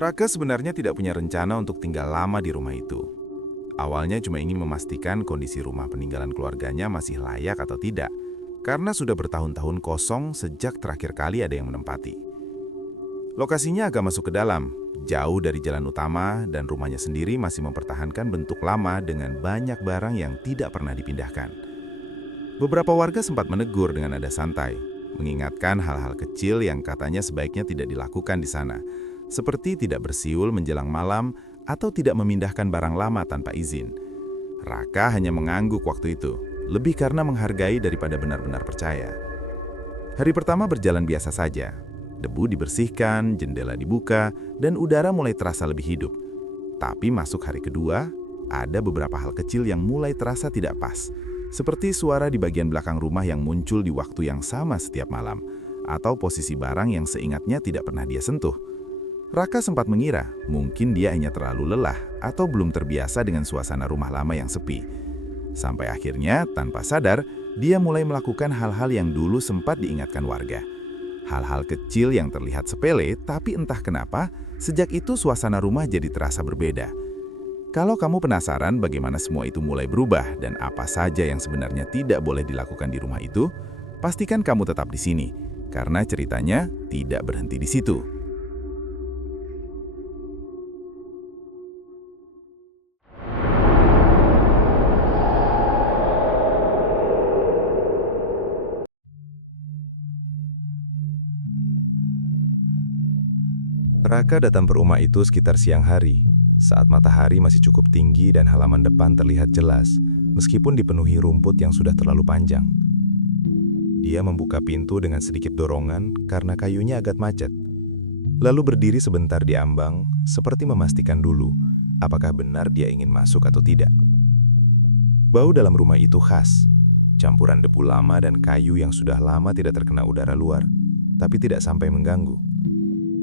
Raka sebenarnya tidak punya rencana untuk tinggal lama di rumah itu. Awalnya cuma ingin memastikan kondisi rumah peninggalan keluarganya masih layak atau tidak, karena sudah bertahun-tahun kosong sejak terakhir kali ada yang menempati. Lokasinya agak masuk ke dalam, jauh dari jalan utama, dan rumahnya sendiri masih mempertahankan bentuk lama dengan banyak barang yang tidak pernah dipindahkan. Beberapa warga sempat menegur dengan nada santai, mengingatkan hal-hal kecil yang katanya sebaiknya tidak dilakukan di sana, seperti tidak bersiul menjelang malam atau tidak memindahkan barang lama tanpa izin. Raka hanya mengangguk waktu itu, lebih karena menghargai daripada benar-benar percaya. Hari pertama berjalan biasa saja. Debu dibersihkan, jendela dibuka, dan udara mulai terasa lebih hidup. Tapi masuk hari kedua, ada beberapa hal kecil yang mulai terasa tidak pas. Seperti suara di bagian belakang rumah yang muncul di waktu yang sama setiap malam, atau posisi barang yang seingatnya tidak pernah dia sentuh. Raka sempat mengira mungkin dia hanya terlalu lelah atau belum terbiasa dengan suasana rumah lama yang sepi. Sampai akhirnya, tanpa sadar, dia mulai melakukan hal-hal yang dulu sempat diingatkan warga. Hal-hal kecil yang terlihat sepele, tapi entah kenapa, sejak itu suasana rumah jadi terasa berbeda. Kalau kamu penasaran bagaimana semua itu mulai berubah dan apa saja yang sebenarnya tidak boleh dilakukan di rumah itu, pastikan kamu tetap di sini, karena ceritanya tidak berhenti di situ. Raka datang ke rumah itu sekitar siang hari, saat matahari masih cukup tinggi dan halaman depan terlihat jelas, meskipun dipenuhi rumput yang sudah terlalu panjang. Dia membuka pintu dengan sedikit dorongan karena kayunya agak macet. Lalu berdiri sebentar di ambang, seperti memastikan dulu apakah benar dia ingin masuk atau tidak. Bau dalam rumah itu khas, campuran debu lama dan kayu yang sudah lama tidak terkena udara luar, tapi tidak sampai mengganggu.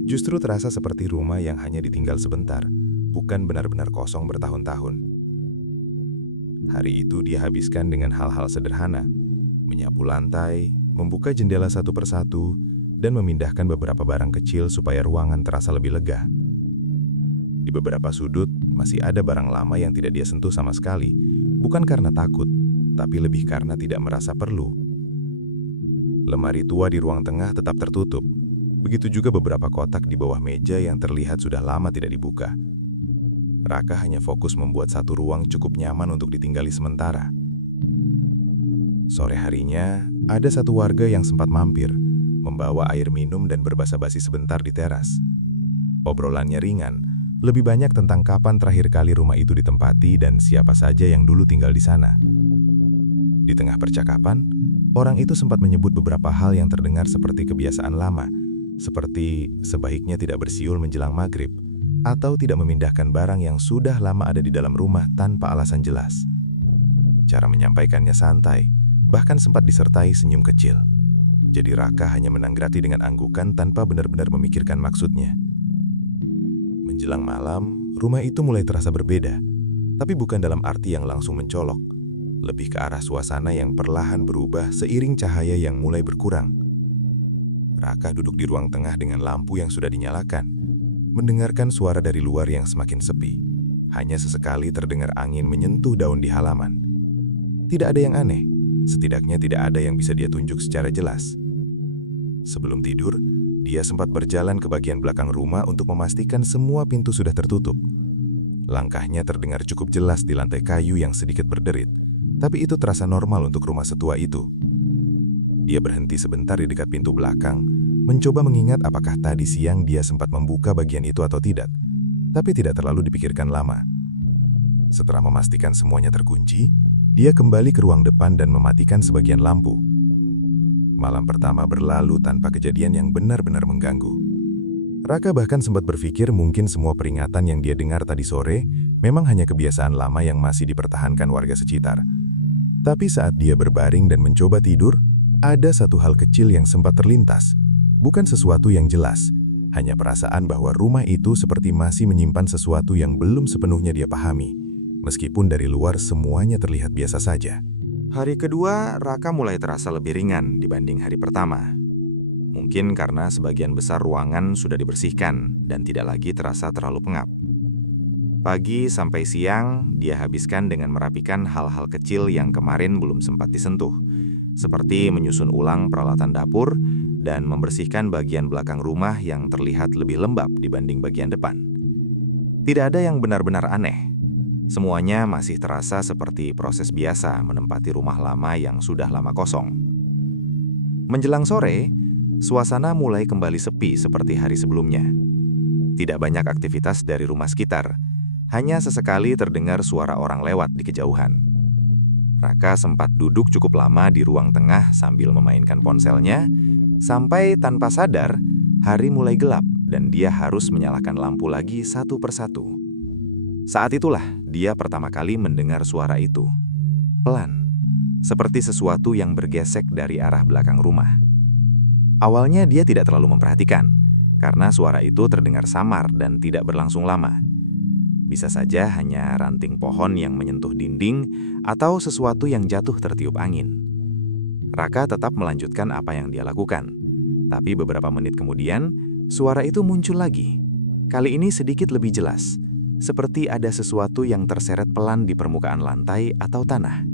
Justru terasa seperti rumah yang hanya ditinggal sebentar, bukan benar-benar kosong bertahun-tahun. Hari itu dia habiskan dengan hal-hal sederhana, menyapu lantai, membuka jendela satu persatu, dan memindahkan beberapa barang kecil supaya ruangan terasa lebih lega. Di beberapa sudut, masih ada barang lama yang tidak dia sentuh sama sekali, bukan karena takut, tapi lebih karena tidak merasa perlu. Lemari tua di ruang tengah tetap tertutup. Begitu juga beberapa kotak di bawah meja yang terlihat sudah lama tidak dibuka. Raka hanya fokus membuat satu ruang cukup nyaman untuk ditinggali sementara. Sore harinya, ada satu warga yang sempat mampir, membawa air minum dan berbasa-basi sebentar di teras. Obrolannya ringan, lebih banyak tentang kapan terakhir kali rumah itu ditempati dan siapa saja yang dulu tinggal di sana. Di tengah percakapan, orang itu sempat menyebut beberapa hal yang terdengar seperti kebiasaan lama, seperti sebaiknya tidak bersiul menjelang maghrib, atau tidak memindahkan barang yang sudah lama ada di dalam rumah tanpa alasan jelas. Cara menyampaikannya santai, bahkan sempat disertai senyum kecil. Jadi Raka hanya menanggapi dengan anggukan tanpa benar-benar memikirkan maksudnya. Menjelang malam, rumah itu mulai terasa berbeda, tapi bukan dalam arti yang langsung mencolok, lebih ke arah suasana yang perlahan berubah seiring cahaya yang mulai berkurang. Raka duduk di ruang tengah dengan lampu yang sudah dinyalakan, mendengarkan suara dari luar yang semakin sepi. Hanya sesekali terdengar angin menyentuh daun di halaman. Tidak ada yang aneh, setidaknya tidak ada yang bisa dia tunjuk secara jelas. Sebelum tidur, dia sempat berjalan ke bagian belakang rumah untuk memastikan semua pintu sudah tertutup. Langkahnya terdengar cukup jelas di lantai kayu yang sedikit berderit, tapi itu terasa normal untuk rumah setua itu. Dia berhenti sebentar di dekat pintu belakang, mencoba mengingat apakah tadi siang dia sempat membuka bagian itu atau tidak, tapi tidak terlalu dipikirkan lama. Setelah memastikan semuanya terkunci, dia kembali ke ruang depan dan mematikan sebagian lampu. Malam pertama berlalu tanpa kejadian yang benar-benar mengganggu. Raka bahkan sempat berpikir mungkin semua peringatan yang dia dengar tadi sore memang hanya kebiasaan lama yang masih dipertahankan warga sekitar. Tapi saat dia berbaring dan mencoba tidur, ada satu hal kecil yang sempat terlintas, bukan sesuatu yang jelas, hanya perasaan bahwa rumah itu seperti masih menyimpan sesuatu yang belum sepenuhnya dia pahami, meskipun dari luar semuanya terlihat biasa saja. Hari kedua, Raka mulai terasa lebih ringan dibanding hari pertama. Mungkin karena sebagian besar ruangan sudah dibersihkan dan tidak lagi terasa terlalu pengap. Pagi sampai siang, dia habiskan dengan merapikan hal-hal kecil yang kemarin belum sempat disentuh, seperti menyusun ulang peralatan dapur dan membersihkan bagian belakang rumah yang terlihat lebih lembab dibanding bagian depan. Tidak ada yang benar-benar aneh. Semuanya masih terasa seperti proses biasa menempati rumah lama yang sudah lama kosong. Menjelang sore, suasana mulai kembali sepi seperti hari sebelumnya. Tidak banyak aktivitas dari rumah sekitar, hanya sesekali terdengar suara orang lewat di kejauhan. Raka sempat duduk cukup lama di ruang tengah sambil memainkan ponselnya, sampai tanpa sadar, hari mulai gelap dan dia harus menyalakan lampu lagi satu persatu. Saat itulah dia pertama kali mendengar suara itu. Pelan, seperti sesuatu yang bergesek dari arah belakang rumah. Awalnya dia tidak terlalu memperhatikan, karena suara itu terdengar samar dan tidak berlangsung lama. Bisa saja hanya ranting pohon yang menyentuh dinding atau sesuatu yang jatuh tertiup angin. Raka tetap melanjutkan apa yang dia lakukan. Tapi beberapa menit kemudian, suara itu muncul lagi. Kali ini sedikit lebih jelas, seperti ada sesuatu yang terseret pelan di permukaan lantai atau tanah.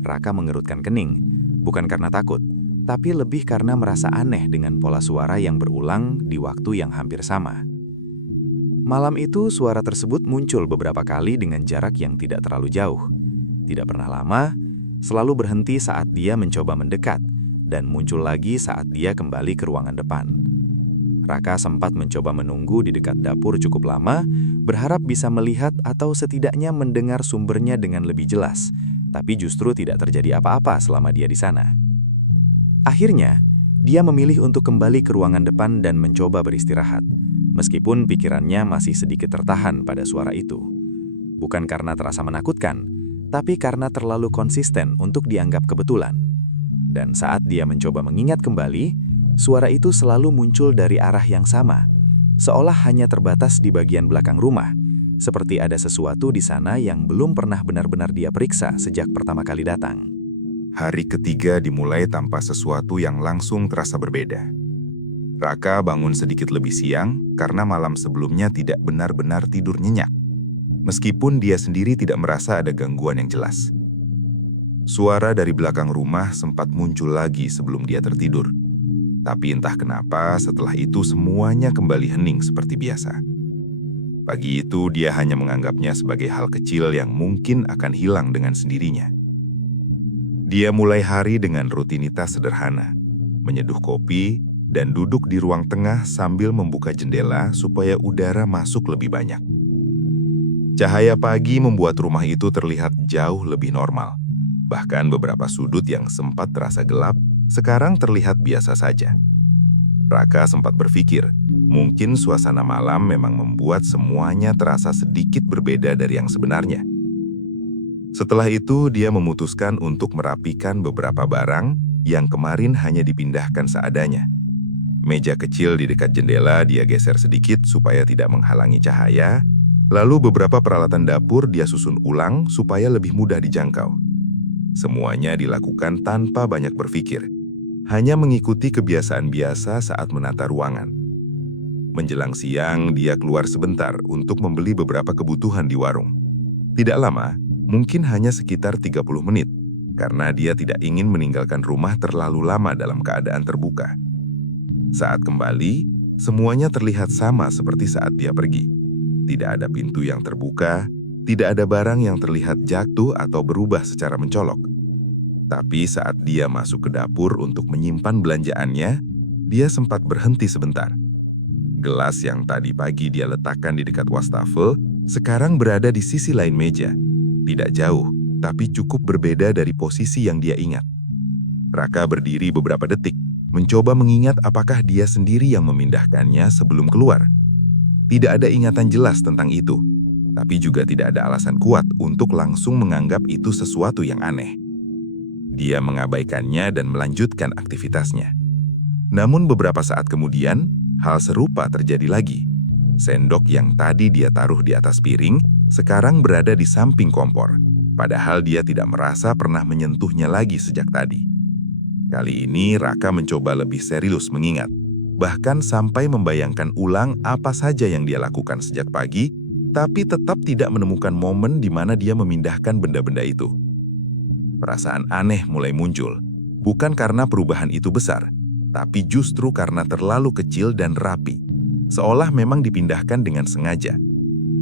Raka mengerutkan kening, bukan karena takut, tapi lebih karena merasa aneh dengan pola suara yang berulang di waktu yang hampir sama. Malam itu suara tersebut muncul beberapa kali dengan jarak yang tidak terlalu jauh. Tidak pernah lama, selalu berhenti saat dia mencoba mendekat, dan muncul lagi saat dia kembali ke ruangan depan. Raka sempat mencoba menunggu di dekat dapur cukup lama, berharap bisa melihat atau setidaknya mendengar sumbernya dengan lebih jelas, tapi justru tidak terjadi apa-apa selama dia di sana. Akhirnya, dia memilih untuk kembali ke ruangan depan dan mencoba beristirahat, meskipun pikirannya masih sedikit tertahan pada suara itu. Bukan karena terasa menakutkan, tapi karena terlalu konsisten untuk dianggap kebetulan. Dan saat dia mencoba mengingat kembali, suara itu selalu muncul dari arah yang sama, seolah hanya terbatas di bagian belakang rumah, seperti ada sesuatu di sana yang belum pernah benar-benar dia periksa sejak pertama kali datang. Hari ketiga dimulai tanpa sesuatu yang langsung terasa berbeda. Raka bangun sedikit lebih siang karena malam sebelumnya tidak benar-benar tidur nyenyak. Meskipun dia sendiri tidak merasa ada gangguan yang jelas. Suara dari belakang rumah sempat muncul lagi sebelum dia tertidur. Tapi entah kenapa setelah itu semuanya kembali hening seperti biasa. Pagi itu dia hanya menganggapnya sebagai hal kecil yang mungkin akan hilang dengan sendirinya. Dia mulai hari dengan rutinitas sederhana, menyeduh kopi dan duduk di ruang tengah sambil membuka jendela supaya udara masuk lebih banyak. Cahaya pagi membuat rumah itu terlihat jauh lebih normal. Bahkan beberapa sudut yang sempat terasa gelap, sekarang terlihat biasa saja. Raka sempat berpikir, mungkin suasana malam memang membuat semuanya terasa sedikit berbeda dari yang sebenarnya. Setelah itu, dia memutuskan untuk merapikan beberapa barang yang kemarin hanya dipindahkan seadanya. Meja kecil di dekat jendela dia geser sedikit supaya tidak menghalangi cahaya, lalu beberapa peralatan dapur dia susun ulang supaya lebih mudah dijangkau. Semuanya dilakukan tanpa banyak berpikir, hanya mengikuti kebiasaan biasa saat menata ruangan. Menjelang siang, dia keluar sebentar untuk membeli beberapa kebutuhan di warung. Tidak lama, mungkin hanya sekitar 30 menit, karena dia tidak ingin meninggalkan rumah terlalu lama dalam keadaan terbuka. Saat kembali, semuanya terlihat sama seperti saat dia pergi. Tidak ada pintu yang terbuka, tidak ada barang yang terlihat jatuh atau berubah secara mencolok. Tapi saat dia masuk ke dapur untuk menyimpan belanjaannya, dia sempat berhenti sebentar. Gelas yang tadi pagi dia letakkan di dekat wastafel, sekarang berada di sisi lain meja. Tidak jauh, tapi cukup berbeda dari posisi yang dia ingat. Raka berdiri beberapa detik, mencoba mengingat apakah dia sendiri yang memindahkannya sebelum keluar. Tidak ada ingatan jelas tentang itu, tapi juga tidak ada alasan kuat untuk langsung menganggap itu sesuatu yang aneh. Dia mengabaikannya dan melanjutkan aktivitasnya. Namun beberapa saat kemudian, hal serupa terjadi lagi. Sendok yang tadi dia taruh di atas piring, sekarang berada di samping kompor, padahal dia tidak merasa pernah menyentuhnya lagi sejak tadi. Kali ini Raka mencoba lebih serius mengingat, bahkan sampai membayangkan ulang apa saja yang dia lakukan sejak pagi, tapi tetap tidak menemukan momen di mana dia memindahkan benda-benda itu. Perasaan aneh mulai muncul, bukan karena perubahan itu besar, tapi justru karena terlalu kecil dan rapi, seolah memang dipindahkan dengan sengaja.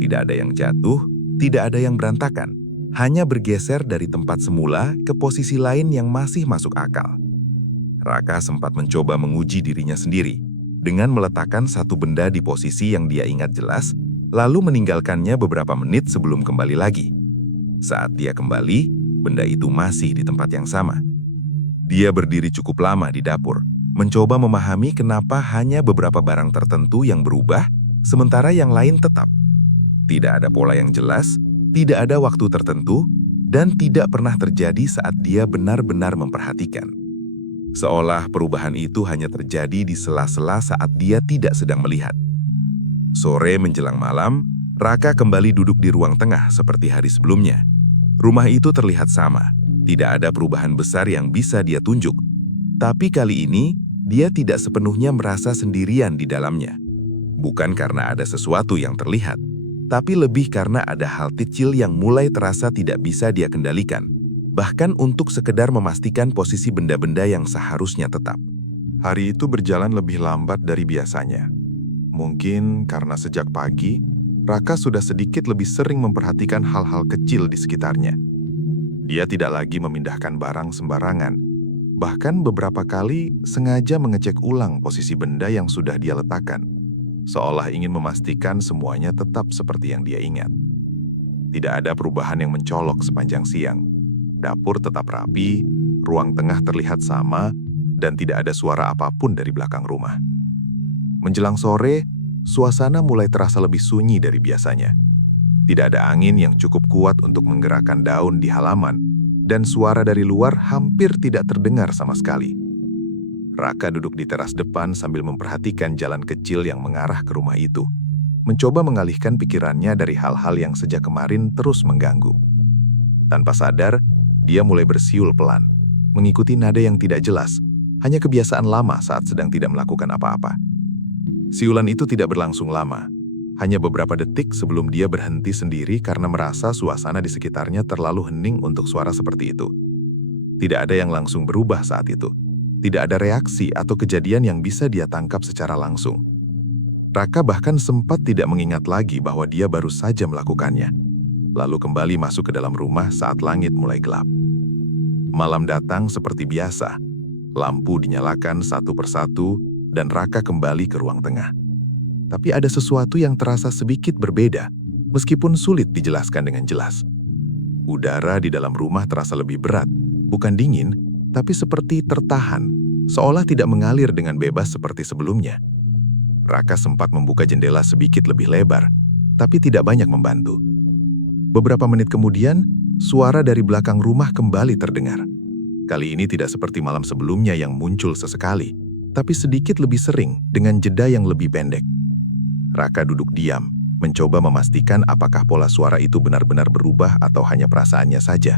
Tidak ada yang jatuh, tidak ada yang berantakan, hanya bergeser dari tempat semula ke posisi lain yang masih masuk akal. Raka sempat mencoba menguji dirinya sendiri dengan meletakkan satu benda di posisi yang dia ingat jelas, lalu meninggalkannya beberapa menit sebelum kembali lagi. Saat dia kembali, benda itu masih di tempat yang sama. Dia berdiri cukup lama di dapur, mencoba memahami kenapa hanya beberapa barang tertentu yang berubah, sementara yang lain tetap. Tidak ada pola yang jelas, tidak ada waktu tertentu, dan tidak pernah terjadi saat dia benar-benar memperhatikan. Seolah perubahan itu hanya terjadi di sela-sela saat dia tidak sedang melihat. Sore menjelang malam, Raka kembali duduk di ruang tengah seperti hari sebelumnya. Rumah itu terlihat sama, tidak ada perubahan besar yang bisa dia tunjuk. Tapi kali ini, dia tidak sepenuhnya merasa sendirian di dalamnya. Bukan karena ada sesuatu yang terlihat, tapi lebih karena ada hal kecil yang mulai terasa tidak bisa dia kendalikan. Bahkan untuk sekedar memastikan posisi benda-benda yang seharusnya tetap. Hari itu berjalan lebih lambat dari biasanya. Mungkin karena sejak pagi, Raka sudah sedikit lebih sering memperhatikan hal-hal kecil di sekitarnya. Dia tidak lagi memindahkan barang sembarangan. Bahkan beberapa kali sengaja mengecek ulang posisi benda yang sudah dia letakkan, seolah ingin memastikan semuanya tetap seperti yang dia ingat. Tidak ada perubahan yang mencolok sepanjang siang. Dapur tetap rapi, ruang tengah terlihat sama, dan tidak ada suara apapun dari belakang rumah. Menjelang sore, suasana mulai terasa lebih sunyi dari biasanya. Tidak ada angin yang cukup kuat untuk menggerakkan daun di halaman, dan suara dari luar hampir tidak terdengar sama sekali. Raka duduk di teras depan sambil memperhatikan jalan kecil yang mengarah ke rumah itu, mencoba mengalihkan pikirannya dari hal-hal yang sejak kemarin terus mengganggu. Tanpa sadar, dia mulai bersiul pelan, mengikuti nada yang tidak jelas, hanya kebiasaan lama saat sedang tidak melakukan apa-apa. Siulan itu tidak berlangsung lama, hanya beberapa detik sebelum dia berhenti sendiri karena merasa suasana di sekitarnya terlalu hening untuk suara seperti itu. Tidak ada yang langsung berubah saat itu. Tidak ada reaksi atau kejadian yang bisa dia tangkap secara langsung. Raka bahkan sempat tidak mengingat lagi bahwa dia baru saja melakukannya. Lalu kembali masuk ke dalam rumah saat langit mulai gelap. Malam datang seperti biasa. Lampu dinyalakan satu persatu dan Raka kembali ke ruang tengah. Tapi ada sesuatu yang terasa sedikit berbeda, meskipun sulit dijelaskan dengan jelas. Udara di dalam rumah terasa lebih berat, bukan dingin, tapi seperti tertahan, seolah tidak mengalir dengan bebas seperti sebelumnya. Raka sempat membuka jendela sedikit lebih lebar, tapi tidak banyak membantu. Beberapa menit kemudian, suara dari belakang rumah kembali terdengar. Kali ini tidak seperti malam sebelumnya yang muncul sesekali, tapi sedikit lebih sering dengan jeda yang lebih pendek. Raka duduk diam, mencoba memastikan apakah pola suara itu benar-benar berubah atau hanya perasaannya saja.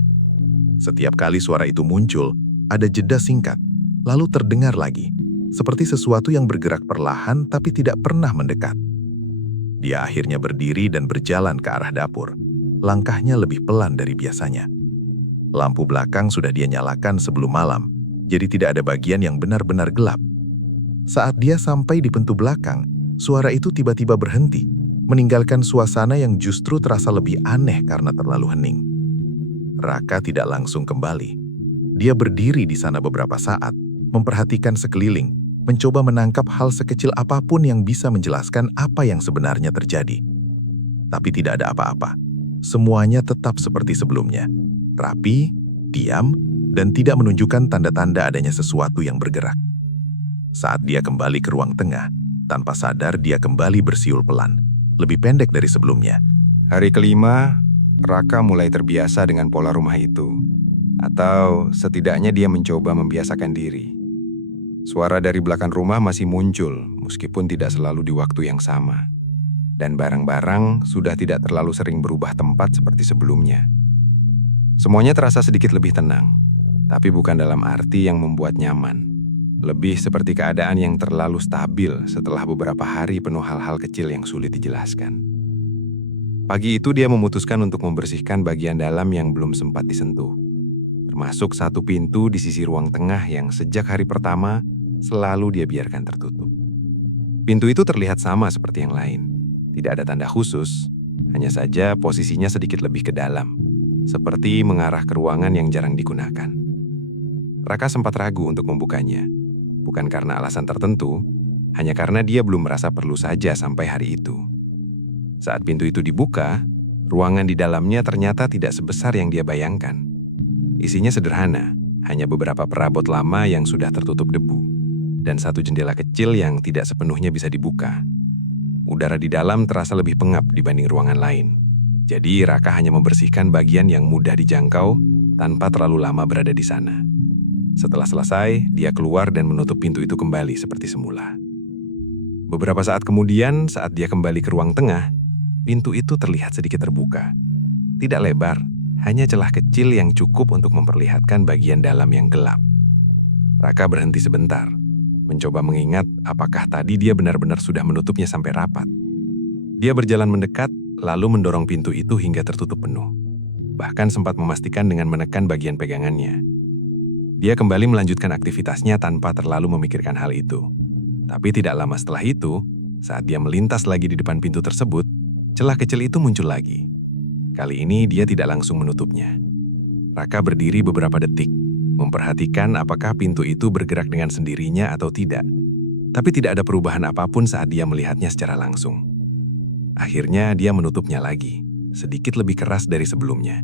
Setiap kali suara itu muncul, ada jeda singkat, lalu terdengar lagi, seperti sesuatu yang bergerak perlahan tapi tidak pernah mendekat. Dia akhirnya berdiri dan berjalan ke arah dapur. Langkahnya lebih pelan dari biasanya. Lampu belakang sudah dia nyalakan sebelum malam, jadi tidak ada bagian yang benar-benar gelap. Saat dia sampai di pintu belakang, suara itu tiba-tiba berhenti, meninggalkan suasana yang justru terasa lebih aneh karena terlalu hening. Raka tidak langsung kembali. Dia berdiri di sana beberapa saat, memperhatikan sekeliling, mencoba menangkap hal sekecil apapun yang bisa menjelaskan apa yang sebenarnya terjadi. Tapi tidak ada apa-apa. Semuanya tetap seperti sebelumnya, rapi, diam, dan tidak menunjukkan tanda-tanda adanya sesuatu yang bergerak. Saat dia kembali ke ruang tengah, tanpa sadar dia kembali bersiul pelan, lebih pendek dari sebelumnya. Hari kelima, Raka mulai terbiasa dengan pola rumah itu. Atau setidaknya dia mencoba membiasakan diri. Suara dari belakang rumah masih muncul, meskipun tidak selalu di waktu yang sama. Dan barang-barang sudah tidak terlalu sering berubah tempat seperti sebelumnya. Semuanya terasa sedikit lebih tenang. Tapi bukan dalam arti yang membuat nyaman. Lebih seperti keadaan yang terlalu stabil setelah beberapa hari penuh hal-hal kecil yang sulit dijelaskan. Pagi itu dia memutuskan untuk membersihkan bagian dalam yang belum sempat disentuh. Termasuk satu pintu di sisi ruang tengah yang sejak hari pertama selalu dia biarkan tertutup. Pintu itu terlihat sama seperti yang lain. Tidak ada tanda khusus, hanya saja posisinya sedikit lebih ke dalam, seperti mengarah ke ruangan yang jarang digunakan. Raka sempat ragu untuk membukanya, bukan karena alasan tertentu, hanya karena dia belum merasa perlu saja sampai hari itu. Saat pintu itu dibuka, ruangan di dalamnya ternyata tidak sebesar yang dia bayangkan. Isinya sederhana, hanya beberapa perabot lama yang sudah tertutup debu, dan satu jendela kecil yang tidak sepenuhnya bisa dibuka. Udara di dalam terasa lebih pengap dibanding ruangan lain. Jadi Raka hanya membersihkan bagian yang mudah dijangkau tanpa terlalu lama berada di sana. Setelah selesai, dia keluar dan menutup pintu itu kembali seperti semula. Beberapa saat kemudian, saat dia kembali ke ruang tengah, pintu itu terlihat sedikit terbuka. Tidak lebar, hanya celah kecil yang cukup untuk memperlihatkan bagian dalam yang gelap. Raka berhenti sebentar, mencoba mengingat apakah tadi dia benar-benar sudah menutupnya sampai rapat. Dia berjalan mendekat, lalu mendorong pintu itu hingga tertutup penuh. Bahkan sempat memastikan dengan menekan bagian pegangannya. Dia kembali melanjutkan aktivitasnya tanpa terlalu memikirkan hal itu. Tapi tidak lama setelah itu, saat dia melintas lagi di depan pintu tersebut, celah kecil itu muncul lagi. Kali ini dia tidak langsung menutupnya. Raka berdiri beberapa detik, memperhatikan apakah pintu itu bergerak dengan sendirinya atau tidak. Tapi tidak ada perubahan apapun saat dia melihatnya secara langsung. Akhirnya dia menutupnya lagi, sedikit lebih keras dari sebelumnya.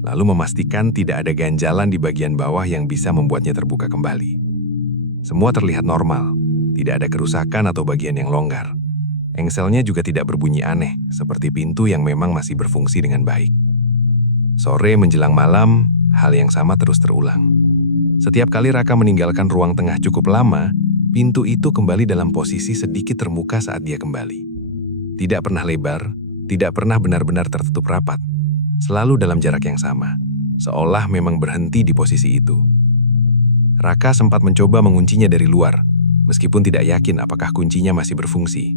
Lalu memastikan tidak ada ganjalan di bagian bawah yang bisa membuatnya terbuka kembali. Semua terlihat normal, tidak ada kerusakan atau bagian yang longgar. Engselnya juga tidak berbunyi aneh, seperti pintu yang memang masih berfungsi dengan baik. Sore menjelang malam, hal yang sama terus terulang. Setiap kali Raka meninggalkan ruang tengah cukup lama, pintu itu kembali dalam posisi sedikit terbuka saat dia kembali. Tidak pernah lebar, tidak pernah benar-benar tertutup rapat. Selalu dalam jarak yang sama, seolah memang berhenti di posisi itu. Raka sempat mencoba menguncinya dari luar, meskipun tidak yakin apakah kuncinya masih berfungsi.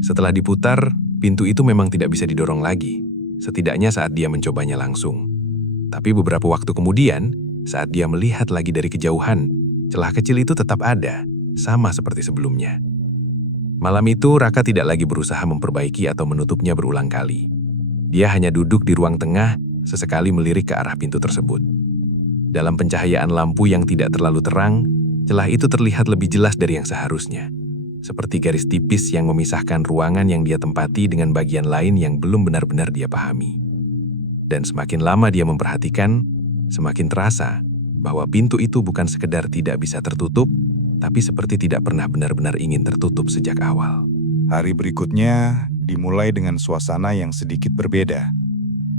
Setelah diputar, pintu itu memang tidak bisa didorong lagi, setidaknya saat dia mencobanya langsung. Tapi beberapa waktu kemudian, saat dia melihat lagi dari kejauhan, celah kecil itu tetap ada, sama seperti sebelumnya. Malam itu, Raka tidak lagi berusaha memperbaiki atau menutupnya berulang kali. Dia hanya duduk di ruang tengah, sesekali melirik ke arah pintu tersebut. Dalam pencahayaan lampu yang tidak terlalu terang, celah itu terlihat lebih jelas dari yang seharusnya. Seperti garis tipis yang memisahkan ruangan yang dia tempati dengan bagian lain yang belum benar-benar dia pahami. Dan semakin lama dia memperhatikan, semakin terasa bahwa pintu itu bukan sekedar tidak bisa tertutup, tapi seperti tidak pernah benar-benar ingin tertutup sejak awal. Hari berikutnya dimulai dengan suasana yang sedikit berbeda.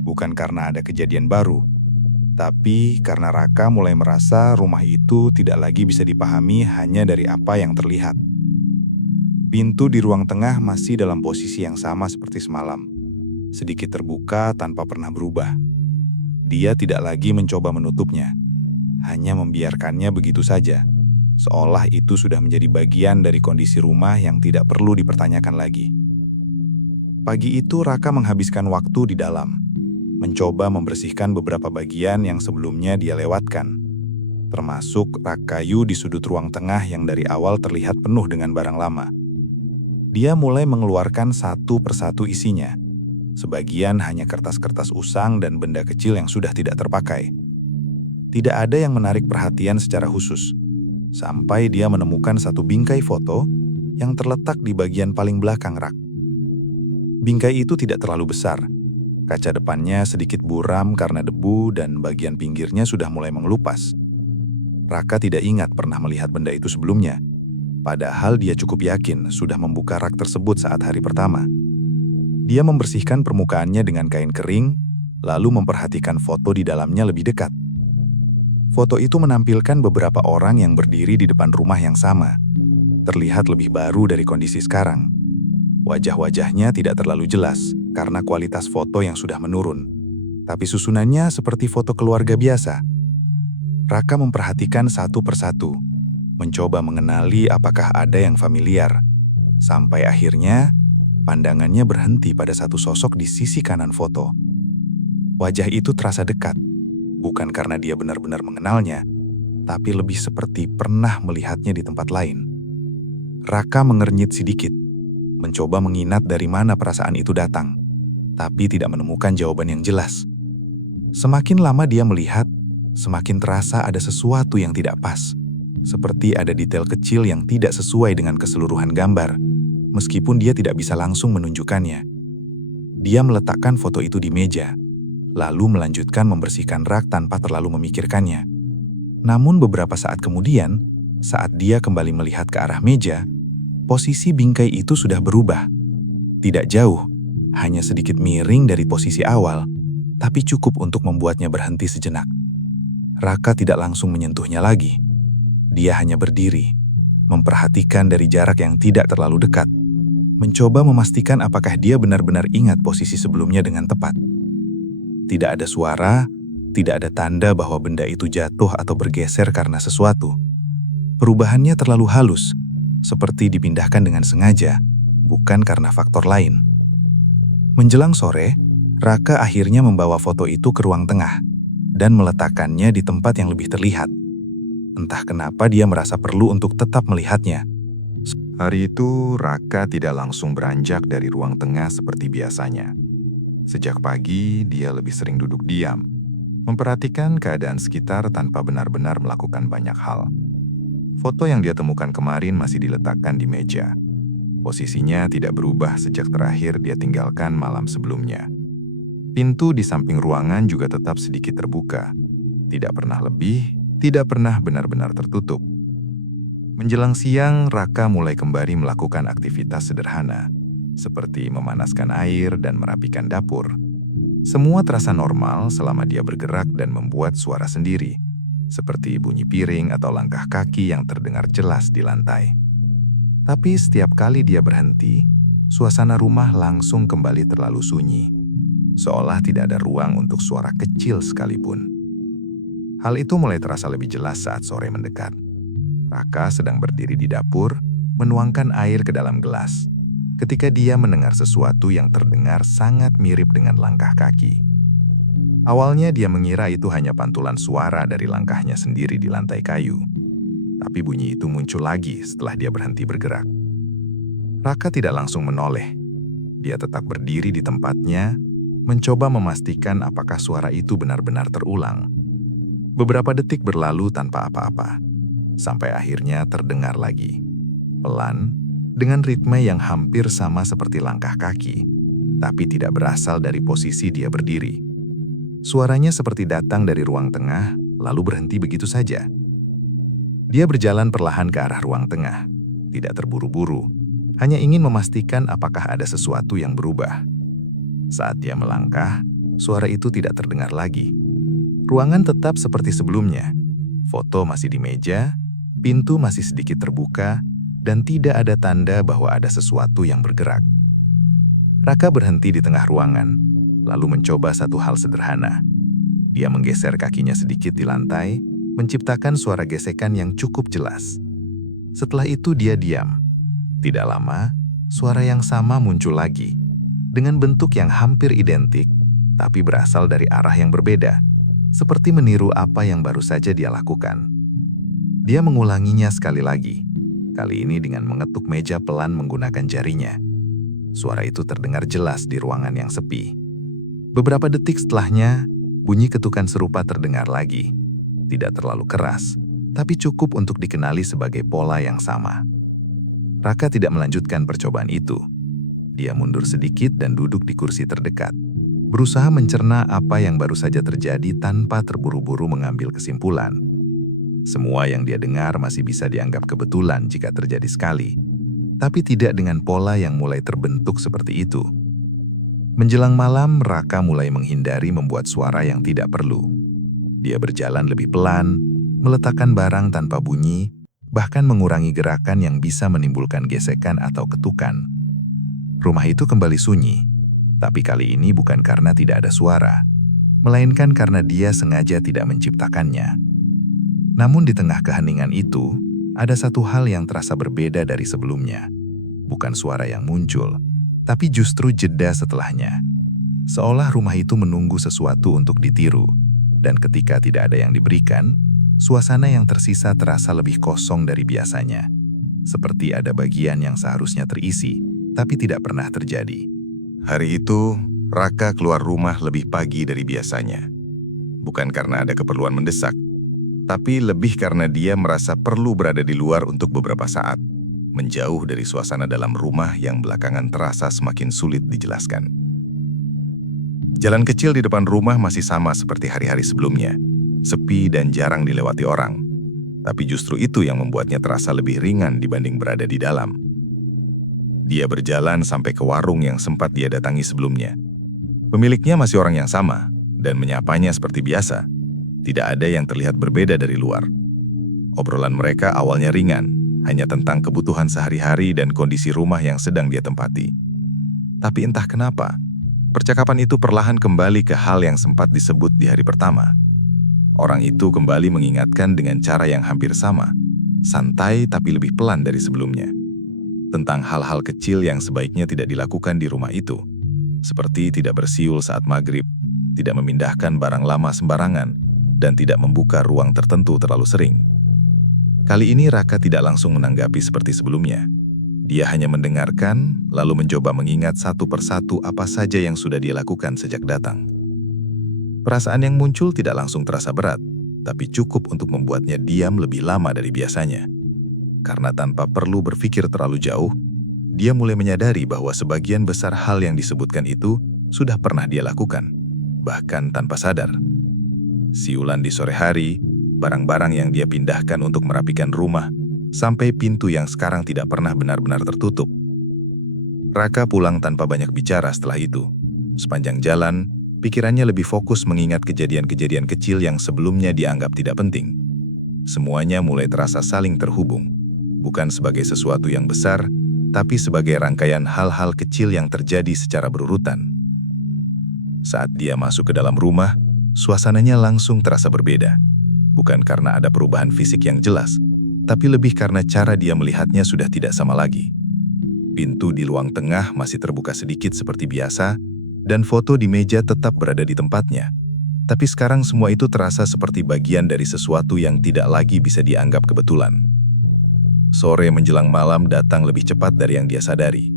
Bukan karena ada kejadian baru, tapi karena Raka mulai merasa rumah itu tidak lagi bisa dipahami hanya dari apa yang terlihat. Pintu di ruang tengah masih dalam posisi yang sama seperti semalam, sedikit terbuka tanpa pernah berubah. Dia tidak lagi mencoba menutupnya, hanya membiarkannya begitu saja, seolah itu sudah menjadi bagian dari kondisi rumah yang tidak perlu dipertanyakan lagi. Pagi itu Raka menghabiskan waktu di dalam, mencoba membersihkan beberapa bagian yang sebelumnya dia lewatkan, termasuk rak kayu di sudut ruang tengah yang dari awal terlihat penuh dengan barang lama. Dia mulai mengeluarkan satu persatu isinya. Sebagian hanya kertas-kertas usang dan benda kecil yang sudah tidak terpakai. Tidak ada yang menarik perhatian secara khusus, sampai dia menemukan satu bingkai foto yang terletak di bagian paling belakang rak. Bingkai itu tidak terlalu besar. Kaca depannya sedikit buram karena debu dan bagian pinggirnya sudah mulai mengelupas. Raka tidak ingat pernah melihat benda itu sebelumnya. Padahal dia cukup yakin sudah membuka rak tersebut saat hari pertama. Dia membersihkan permukaannya dengan kain kering, lalu memperhatikan foto di dalamnya lebih dekat. Foto itu menampilkan beberapa orang yang berdiri di depan rumah yang sama. Terlihat lebih baru dari kondisi sekarang. Wajah-wajahnya tidak terlalu jelas karena kualitas foto yang sudah menurun. Tapi susunannya seperti foto keluarga biasa. Raka memperhatikan satu persatu, mencoba mengenali apakah ada yang familiar. Sampai akhirnya, pandangannya berhenti pada satu sosok di sisi kanan foto. Wajah itu terasa dekat, bukan karena dia benar-benar mengenalnya, tapi lebih seperti pernah melihatnya di tempat lain. Raka mengernyit sedikit, mencoba mengingat dari mana perasaan itu datang, tapi tidak menemukan jawaban yang jelas. Semakin lama dia melihat, semakin terasa ada sesuatu yang tidak pas. Seperti ada detail kecil yang tidak sesuai dengan keseluruhan gambar, meskipun dia tidak bisa langsung menunjukkannya. Dia meletakkan foto itu di meja, lalu melanjutkan membersihkan rak tanpa terlalu memikirkannya. Namun beberapa saat kemudian, saat dia kembali melihat ke arah meja, posisi bingkai itu sudah berubah. Tidak jauh, hanya sedikit miring dari posisi awal, tapi cukup untuk membuatnya berhenti sejenak. Raka tidak langsung menyentuhnya lagi. Dia hanya berdiri, memperhatikan dari jarak yang tidak terlalu dekat, mencoba memastikan apakah dia benar-benar ingat posisi sebelumnya dengan tepat. Tidak ada suara, tidak ada tanda bahwa benda itu jatuh atau bergeser karena sesuatu. Perubahannya terlalu halus, seperti dipindahkan dengan sengaja, bukan karena faktor lain. Menjelang sore, Raka akhirnya membawa foto itu ke ruang tengah dan meletakkannya di tempat yang lebih terlihat. Entah kenapa dia merasa perlu untuk tetap melihatnya. Hari itu, Raka tidak langsung beranjak dari ruang tengah seperti biasanya. Sejak pagi, dia lebih sering duduk diam, memperhatikan keadaan sekitar tanpa benar-benar melakukan banyak hal. Foto yang dia temukan kemarin masih diletakkan di meja. Posisinya tidak berubah sejak terakhir dia tinggalkan malam sebelumnya. Pintu di samping ruangan juga tetap sedikit terbuka. Tidak pernah lebih, tidak pernah benar-benar tertutup. Menjelang siang, Raka mulai kembali melakukan aktivitas sederhana, seperti memanaskan air dan merapikan dapur. Semua terasa normal selama dia bergerak dan membuat suara sendiri, seperti bunyi piring atau langkah kaki yang terdengar jelas di lantai. Tapi setiap kali dia berhenti, suasana rumah langsung kembali terlalu sunyi, seolah tidak ada ruang untuk suara kecil sekalipun. Hal itu mulai terasa lebih jelas saat sore mendekat. Raka sedang berdiri di dapur, menuangkan air ke dalam gelas, ketika dia mendengar sesuatu yang terdengar sangat mirip dengan langkah kaki. Awalnya dia mengira itu hanya pantulan suara dari langkahnya sendiri di lantai kayu. Tapi bunyi itu muncul lagi setelah dia berhenti bergerak. Raka tidak langsung menoleh. Dia tetap berdiri di tempatnya, mencoba memastikan apakah suara itu benar-benar terulang. Beberapa detik berlalu tanpa apa-apa, sampai akhirnya terdengar lagi. Pelan, dengan ritme yang hampir sama seperti langkah kaki, tapi tidak berasal dari posisi dia berdiri. Suaranya seperti datang dari ruang tengah, lalu berhenti begitu saja. Dia berjalan perlahan ke arah ruang tengah, tidak terburu-buru, hanya ingin memastikan apakah ada sesuatu yang berubah. Saat dia melangkah, suara itu tidak terdengar lagi. Ruangan tetap seperti sebelumnya. Foto masih di meja, pintu masih sedikit terbuka, dan tidak ada tanda bahwa ada sesuatu yang bergerak. Raka berhenti di tengah ruangan, lalu mencoba satu hal sederhana. Dia menggeser kakinya sedikit di lantai, menciptakan suara gesekan yang cukup jelas. Setelah itu dia diam. Tidak lama, suara yang sama muncul lagi, dengan bentuk yang hampir identik, tapi berasal dari arah yang berbeda, seperti meniru apa yang baru saja dia lakukan. Dia mengulanginya sekali lagi, kali ini dengan mengetuk meja pelan menggunakan jarinya. Suara itu terdengar jelas di ruangan yang sepi. Beberapa detik setelahnya, bunyi ketukan serupa terdengar lagi. Tidak terlalu keras, tapi cukup untuk dikenali sebagai pola yang sama. Raka tidak melanjutkan percobaan itu. Dia mundur sedikit dan duduk di kursi terdekat, berusaha mencerna apa yang baru saja terjadi tanpa terburu-buru mengambil kesimpulan. Semua yang dia dengar masih bisa dianggap kebetulan jika terjadi sekali, tapi tidak dengan pola yang mulai terbentuk seperti itu. Menjelang malam, Raka mulai menghindari membuat suara yang tidak perlu. Dia berjalan lebih pelan, meletakkan barang tanpa bunyi, bahkan mengurangi gerakan yang bisa menimbulkan gesekan atau ketukan. Rumah itu kembali sunyi, tapi kali ini bukan karena tidak ada suara, melainkan karena dia sengaja tidak menciptakannya. Namun di tengah keheningan itu, ada satu hal yang terasa berbeda dari sebelumnya. Bukan suara yang muncul, tapi justru jeda setelahnya. Seolah rumah itu menunggu sesuatu untuk ditiru, dan ketika tidak ada yang diberikan, suasana yang tersisa terasa lebih kosong dari biasanya. Seperti ada bagian yang seharusnya terisi, tapi tidak pernah terjadi. Hari itu, Raka keluar rumah lebih pagi dari biasanya. Bukan karena ada keperluan mendesak, tapi lebih karena dia merasa perlu berada di luar untuk beberapa saat, menjauh dari suasana dalam rumah yang belakangan terasa semakin sulit dijelaskan. Jalan kecil di depan rumah masih sama seperti hari-hari sebelumnya, sepi dan jarang dilewati orang. Tapi justru itu yang membuatnya terasa lebih ringan dibanding berada di dalam. Dia berjalan sampai ke warung yang sempat dia datangi sebelumnya. Pemiliknya masih orang yang sama, dan menyapanya seperti biasa. Tidak ada yang terlihat berbeda dari luar. Obrolan mereka awalnya ringan, hanya tentang kebutuhan sehari-hari dan kondisi rumah yang sedang dia tempati. Tapi entah kenapa, percakapan itu perlahan kembali ke hal yang sempat disebut di hari pertama. Orang itu kembali mengingatkan dengan cara yang hampir sama, santai tapi lebih pelan dari sebelumnya. Tentang hal-hal kecil yang sebaiknya tidak dilakukan di rumah itu, seperti tidak bersiul saat maghrib, tidak memindahkan barang lama sembarangan, dan tidak membuka ruang tertentu terlalu sering. Kali ini Raka tidak langsung menanggapi seperti sebelumnya. Dia hanya mendengarkan, lalu mencoba mengingat satu persatu apa saja yang sudah dia lakukan sejak datang. Perasaan yang muncul tidak langsung terasa berat, tapi cukup untuk membuatnya diam lebih lama dari biasanya. Karena tanpa perlu berpikir terlalu jauh, dia mulai menyadari bahwa sebagian besar hal yang disebutkan itu sudah pernah dia lakukan, bahkan tanpa sadar. Siulan di sore hari, barang-barang yang dia pindahkan untuk merapikan rumah, sampai pintu yang sekarang tidak pernah benar-benar tertutup. Raka pulang tanpa banyak bicara setelah itu. Sepanjang jalan, pikirannya lebih fokus mengingat kejadian-kejadian kecil yang sebelumnya dianggap tidak penting. Semuanya mulai terasa saling terhubung, bukan sebagai sesuatu yang besar, tapi sebagai rangkaian hal-hal kecil yang terjadi secara berurutan. Saat dia masuk ke dalam rumah, suasananya langsung terasa berbeda. Bukan karena ada perubahan fisik yang jelas, tapi lebih karena cara dia melihatnya sudah tidak sama lagi. Pintu di ruang tengah masih terbuka sedikit seperti biasa, dan foto di meja tetap berada di tempatnya. Tapi sekarang semua itu terasa seperti bagian dari sesuatu yang tidak lagi bisa dianggap kebetulan. Sore menjelang malam datang lebih cepat dari yang dia sadari.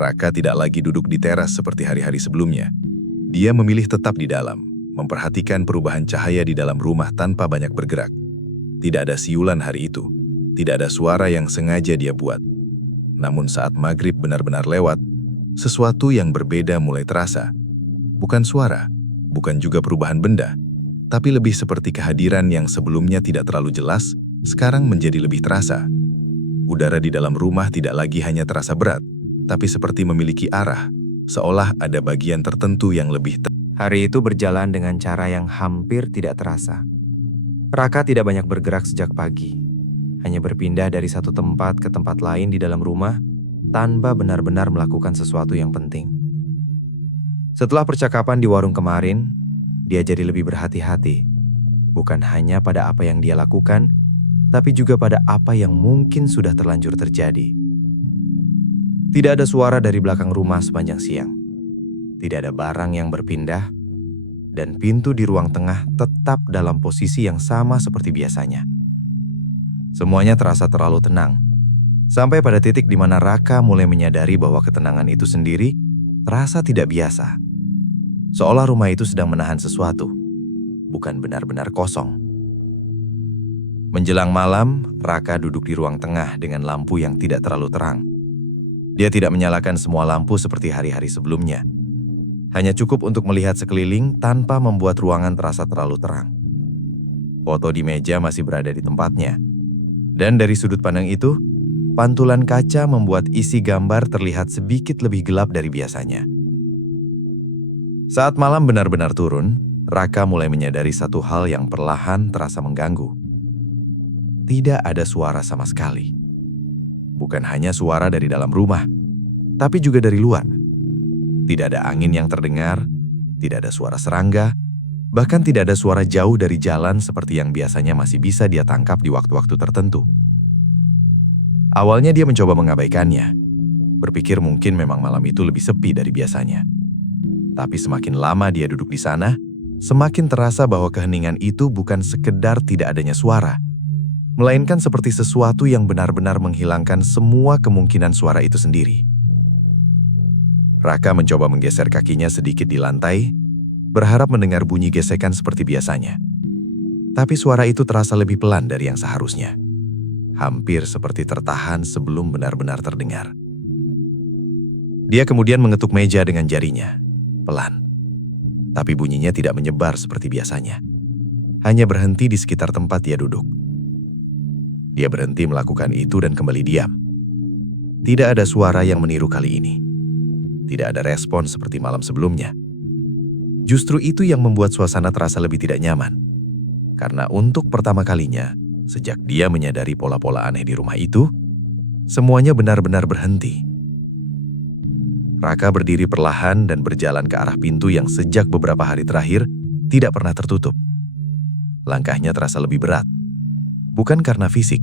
Raka tidak lagi duduk di teras seperti hari-hari sebelumnya. Dia memilih tetap di dalam, memperhatikan perubahan cahaya di dalam rumah tanpa banyak bergerak. Tidak ada siulan hari itu, tidak ada suara yang sengaja dia buat. Namun saat maghrib benar-benar lewat, sesuatu yang berbeda mulai terasa. Bukan suara, bukan juga perubahan benda, tapi lebih seperti kehadiran yang sebelumnya tidak terlalu jelas, sekarang menjadi lebih terasa. Udara di dalam rumah tidak lagi hanya terasa berat, tapi seperti memiliki arah, seolah ada bagian tertentu yang lebih Hari itu berjalan dengan cara yang hampir tidak terasa. Raka tidak banyak bergerak sejak pagi, hanya berpindah dari satu tempat ke tempat lain di dalam rumah tanpa benar-benar melakukan sesuatu yang penting. Setelah percakapan di warung kemarin, dia jadi lebih berhati-hati, bukan hanya pada apa yang dia lakukan, tapi juga pada apa yang mungkin sudah terlanjur terjadi. Tidak ada suara dari belakang rumah sepanjang siang. Tidak ada barang yang berpindah, dan pintu di ruang tengah tetap dalam posisi yang sama seperti biasanya. Semuanya terasa terlalu tenang, sampai pada titik di mana Raka mulai menyadari bahwa ketenangan itu sendiri terasa tidak biasa. Seolah rumah itu sedang menahan sesuatu, bukan benar-benar kosong. Menjelang malam, Raka duduk di ruang tengah dengan lampu yang tidak terlalu terang. Dia tidak menyalakan semua lampu seperti hari-hari sebelumnya. Hanya cukup untuk melihat sekeliling tanpa membuat ruangan terasa terlalu terang. Foto di meja masih berada di tempatnya. Dan dari sudut pandang itu, pantulan kaca membuat isi gambar terlihat sedikit lebih gelap dari biasanya. Saat malam benar-benar turun, Raka mulai menyadari satu hal yang perlahan terasa mengganggu. Tidak ada suara sama sekali. Bukan hanya suara dari dalam rumah, tapi juga dari luar. Tidak ada angin yang terdengar, tidak ada suara serangga, Bahkan tidak ada suara jauh dari jalan seperti yang biasanya masih bisa dia tangkap di waktu-waktu tertentu. Awalnya dia mencoba mengabaikannya, berpikir mungkin memang malam itu lebih sepi dari biasanya. Tapi semakin lama dia duduk di sana, semakin terasa bahwa keheningan itu bukan sekedar tidak adanya suara, melainkan seperti sesuatu yang benar-benar menghilangkan semua kemungkinan suara itu sendiri. Raka mencoba menggeser kakinya sedikit di lantai, berharap mendengar bunyi gesekan seperti biasanya. Tapi suara itu terasa lebih pelan dari yang seharusnya. Hampir seperti tertahan sebelum benar-benar terdengar. Dia kemudian mengetuk meja dengan jarinya, pelan. Tapi bunyinya tidak menyebar seperti biasanya. Hanya berhenti di sekitar tempat dia duduk. Dia berhenti melakukan itu dan kembali diam. Tidak ada suara yang meniru kali ini. Tidak ada respon seperti malam sebelumnya. Justru itu yang membuat suasana terasa lebih tidak nyaman. Karena untuk pertama kalinya, sejak dia menyadari pola-pola aneh di rumah itu, semuanya benar-benar berhenti. Raka berdiri perlahan dan berjalan ke arah pintu yang sejak beberapa hari terakhir tidak pernah tertutup. Langkahnya terasa lebih berat. Bukan karena fisik,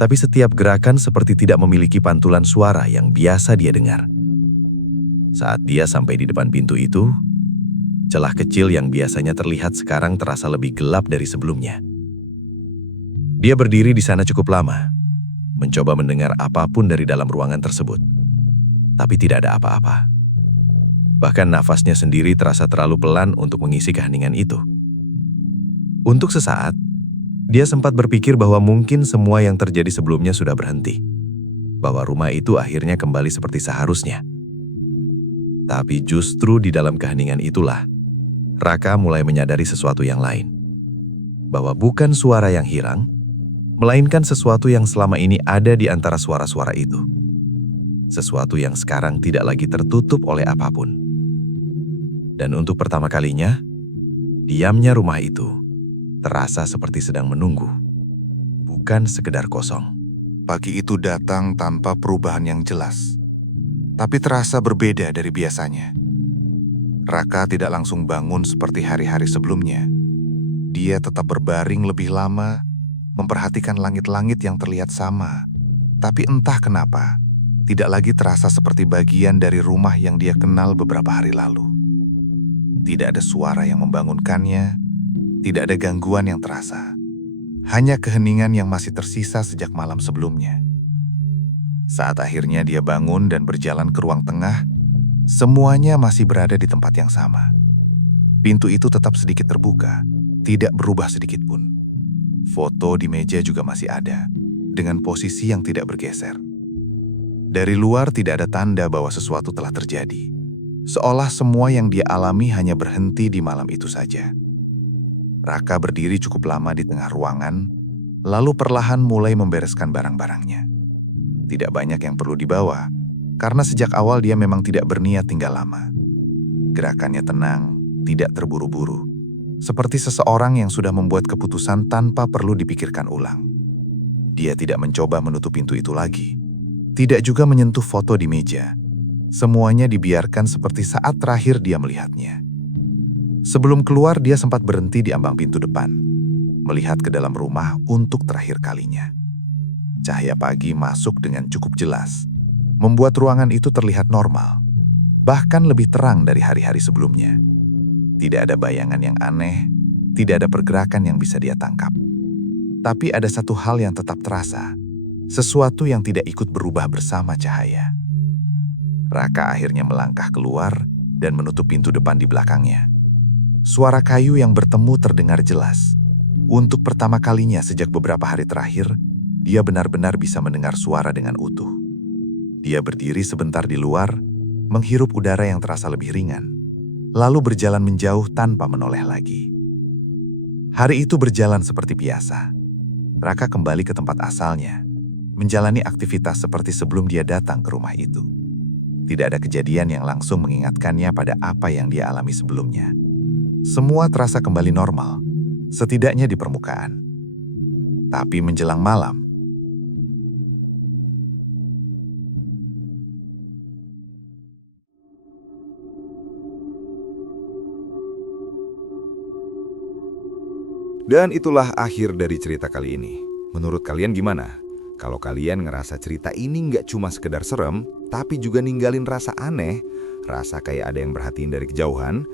tapi setiap gerakan seperti tidak memiliki pantulan suara yang biasa dia dengar. Saat dia sampai di depan pintu itu, celah kecil yang biasanya terlihat sekarang terasa lebih gelap dari sebelumnya. Dia berdiri di sana cukup lama, mencoba mendengar apapun dari dalam ruangan tersebut. Tapi tidak ada apa-apa. Bahkan nafasnya sendiri terasa terlalu pelan untuk mengisi keheningan itu. Untuk sesaat, dia sempat berpikir bahwa mungkin semua yang terjadi sebelumnya sudah berhenti. Bahwa rumah itu akhirnya kembali seperti seharusnya. Tapi justru di dalam keheningan itulah, Raka mulai menyadari sesuatu yang lain. Bahwa bukan suara yang hilang, melainkan sesuatu yang selama ini ada di antara suara-suara itu. Sesuatu yang sekarang tidak lagi tertutup oleh apapun. Dan untuk pertama kalinya, diamnya rumah itu terasa seperti sedang menunggu, bukan sekedar kosong. Pagi itu datang tanpa perubahan yang jelas, tapi terasa berbeda dari biasanya. Raka tidak langsung bangun seperti hari-hari sebelumnya. Dia tetap berbaring lebih lama, memperhatikan langit-langit yang terlihat sama. Tapi entah kenapa, tidak lagi terasa seperti bagian dari rumah yang dia kenal beberapa hari lalu. Tidak ada suara yang membangunkannya, tidak ada gangguan yang terasa. Hanya keheningan yang masih tersisa sejak malam sebelumnya. Saat akhirnya dia bangun dan berjalan ke ruang tengah, semuanya masih berada di tempat yang sama. Pintu itu tetap sedikit terbuka, tidak berubah sedikit pun. Foto di meja juga masih ada, dengan posisi yang tidak bergeser. Dari luar tidak ada tanda bahwa sesuatu telah terjadi. Seolah semua yang dia alami hanya berhenti di malam itu saja. Raka berdiri cukup lama di tengah ruangan, lalu perlahan mulai membereskan barang-barangnya. Tidak banyak yang perlu dibawa, karena sejak awal dia memang tidak berniat tinggal lama. Gerakannya tenang, tidak terburu-buru, seperti seseorang yang sudah membuat keputusan tanpa perlu dipikirkan ulang. Dia tidak mencoba menutup pintu itu lagi, tidak juga menyentuh foto di meja. Semuanya dibiarkan seperti saat terakhir dia melihatnya. Sebelum keluar, dia sempat berhenti di ambang pintu depan, melihat ke dalam rumah untuk terakhir kalinya. Cahaya pagi masuk dengan cukup jelas, membuat ruangan itu terlihat normal, bahkan lebih terang dari hari-hari sebelumnya. Tidak ada bayangan yang aneh, tidak ada pergerakan yang bisa dia tangkap. Tapi ada satu hal yang tetap terasa, sesuatu yang tidak ikut berubah bersama cahaya. Raka akhirnya melangkah keluar dan menutup pintu depan di belakangnya. Suara kayu yang bertemu terdengar jelas. Untuk pertama kalinya sejak beberapa hari terakhir, dia benar-benar bisa mendengar suara dengan utuh. Dia berdiri sebentar di luar, menghirup udara yang terasa lebih ringan, lalu berjalan menjauh tanpa menoleh lagi. Hari itu berjalan seperti biasa. Raka kembali ke tempat asalnya, menjalani aktivitas seperti sebelum dia datang ke rumah itu. Tidak ada kejadian yang langsung mengingatkannya pada apa yang dia alami sebelumnya. Semua terasa kembali normal, setidaknya di permukaan. Tapi menjelang malam, Dan itulah akhir dari cerita kali ini. Menurut kalian gimana? Kalau kalian ngerasa cerita ini nggak cuma sekedar serem, tapi juga ninggalin rasa aneh, rasa kayak ada yang merhatiin dari kejauhan,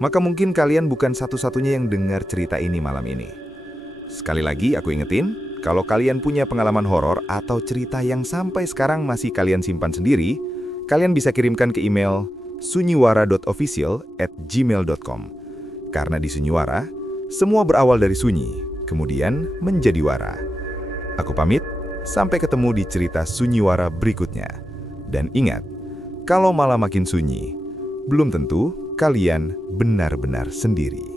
maka mungkin kalian bukan satu-satunya yang dengar cerita ini malam ini. Sekali lagi aku ingetin, kalau kalian punya pengalaman horor atau cerita yang sampai sekarang masih kalian simpan sendiri, kalian bisa kirimkan ke email sunyiwara.official@gmail.com. Karena di Sunyiwara, semua berawal dari sunyi, kemudian menjadi wara. Aku pamit, sampai ketemu di cerita Sunyiwara berikutnya. Dan ingat, kalau malam makin sunyi, belum tentu kalian benar-benar sendiri.